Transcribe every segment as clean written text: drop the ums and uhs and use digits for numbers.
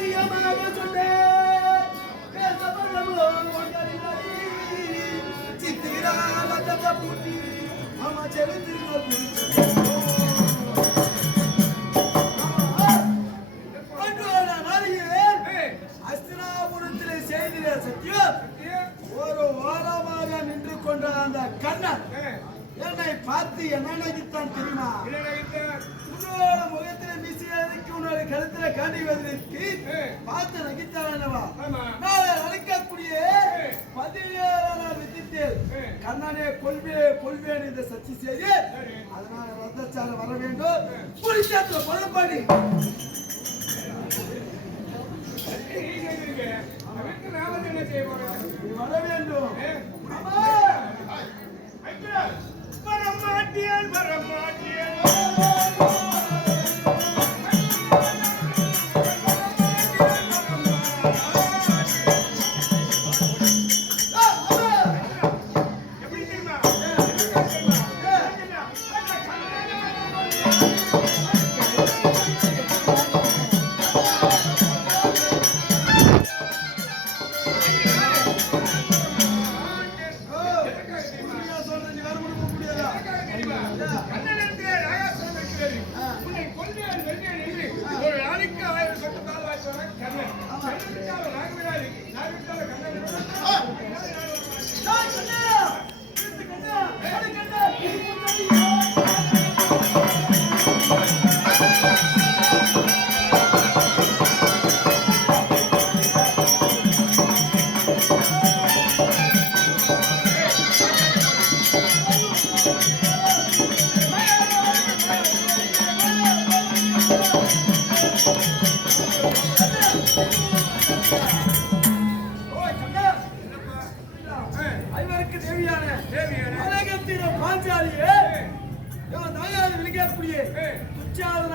சத்தியமாக சொன்னேன் சித்திரா வந்தத பூட்டி ஆமா செலுத்து அஸ்தினாபுரத்திலே செய்திலே சத்தியம் ஒரு வாரமாக நின்று கொண்ட அந்த கண்ணன் என்னை பார்த்து என்ன நினைத்தான் தெரியுமா? உன்னோட முகத்திலே மீசியதுக்கு உன்னோட கருத்துல காண்டி வந்ததற்கு பார்த்து நகித்தான் அல்லவா? நான் அழைக்கக்கூடிய 17 வித்தித்தில் கண்ணனே கொள்வேன் இந்த சச்சி செய்தி. அதனால ரத்தச்சார வர வேண்டும். புரிச்சத்துல பொறுப்பாடி வர வேண்டும். வரமாட்டேன்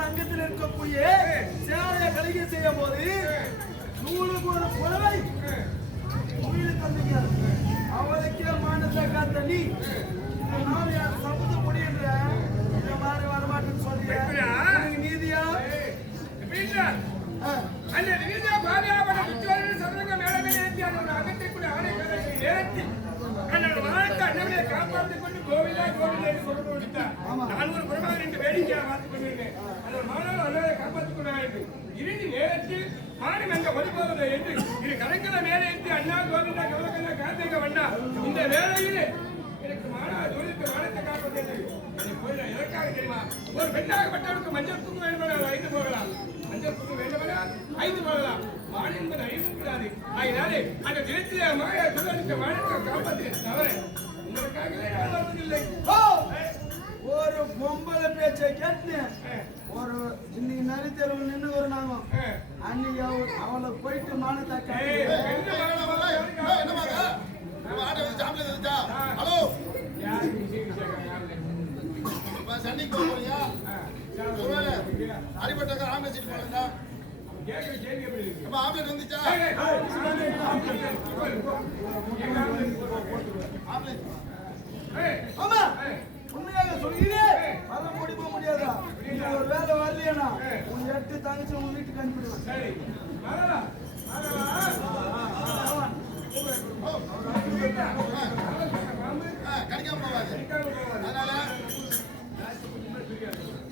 அங்கத்தில் இருக்கக்கூடிய சேவையை கலிகை செய்ய போது 100 புலவை அவளுக்கே மானத்தை காத்த நீ சமுத முடியுன்ற இந்த மாதிரி வரமாட்டேன்னு சொல்றீங்க. நீதியா காப்பாற்றிக் கொண்டு கோவிலா நான் ஒரு புறமாக ரெண்டு வேடிக்கையா பார்த்துக் கொண்டிருக்கேன். அந்த மாணவர்கள் காப்பாற்றிக் கொண்டார்கள். இறுதி நேரத்தில் மாணவன் அங்க ஒளிபோவதை என்று இரு கரங்களை மேலே ஏற்றி அண்ணா கோவிந்தா கவலக்கண்ணா கார்த்திக வண்ணா இந்த வேலையிலே எனக்கு மாணவ தொழிலுக்கு மானத்தை காப்பது எதற்காக தெரியுமா? ஒரு பெண்ணாகப்பட்டவருக்கு மஞ்சள் தூக்கு வேண்டுமென்றால் 5 போகலாம், மஞ்சள் தூக்கு வேண்டுமென்றால் 5 போகலாம். மான் என்பது 5 கூடாது. அதனாலே அந்த தினத்திலே மாய தொழிலுக்கு மானத்தை காப்பாற்ற தவறு உங்களுக்காகவே நான் வருவதில்லை. ஒரு பொம்பளை பேச்சை கேட்டு ஒரு இன்னைக்கு நரித்தெருவு நின்று ஒரு நாங்க அன்னைக்கு அவளை போயிட்டு மானத்தாக்க அடிபட்ட ஆம்புலன்ஸ் போனதா ஆம்புலன்ஸ் வந்துச்சா? ஆமா உண்மையாக சொல்கிறேன். வர முடிய முடியாதா? ஒரு வேலை வரலையா உன் 8 தங்கச்சி உங்க வீட்டுக்கு அனுப்பிடுவேன். கிடைக்காம போவாது. அதனால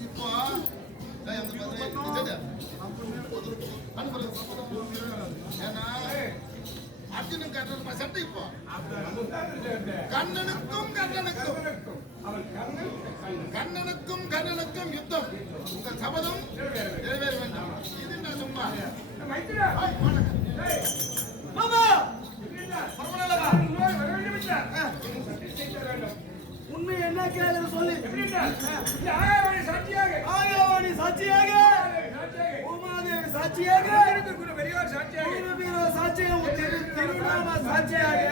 இப்போ ஏன்னா அர்ஜுனும் கண்ணனும் சட்டை இப்போ கண்ணனுக்கும் யுத்தம். உங்கள் சபதம் நிறைவேற வேண்டும். இது நான் சும்மா உண்மை என்ன கேள்வி சொல்லி சாட்சியாக உமாதேவி சாட்சியாக சாட்சியாக திருநாம சாட்சியாக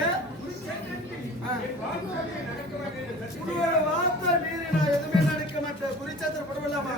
வார்த்தை மீறி நான் எதுவுமே நடக்க மாட்டேன். குறிச்சத்திர படவில்லாமா